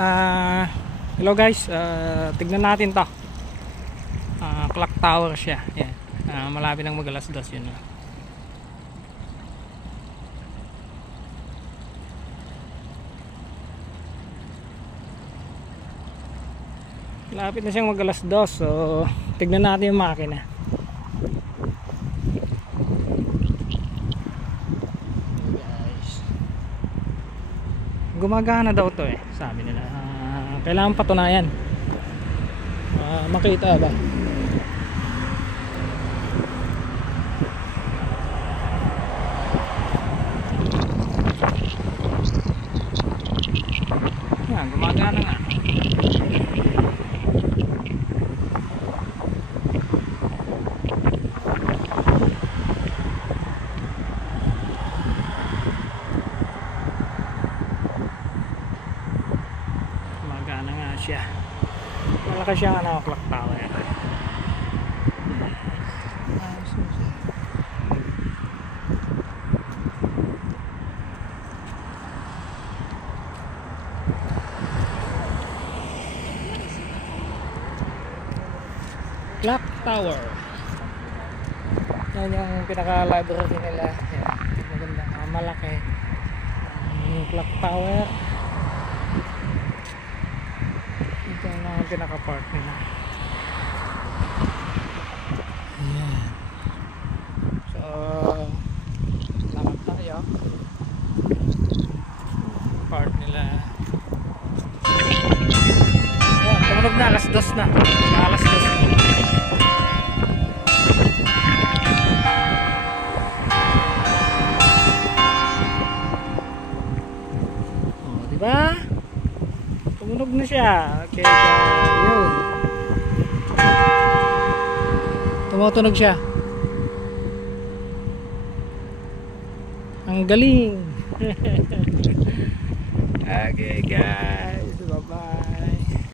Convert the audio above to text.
Hello guys, tignan natin to. Clock tower siya. Yan. Malapit ng mag-alas-dos yun. Malapit na siyang mag-alas-dos. So, tignan natin yung makina. Guys. Gumagana daw to sabi nila. Kailangan patunayan. Makita ba? Yan, gumagana nga. Gumagana nga siya. Malaki siya nga na clock tower. Clock tower. Yan yung pinaka-library nila. Yan. Maganda. Malaki. Yung clock tower. Ito yung pinaka-park nila. Yan. So, lakad tayo. Park nila. Yan. Tumunog na. Alas-dos na. Alas-dos na. Diba? Tumunog na siya. Okay, yun. Tumutunog siya. Ang galing. Okay guys, bye bye.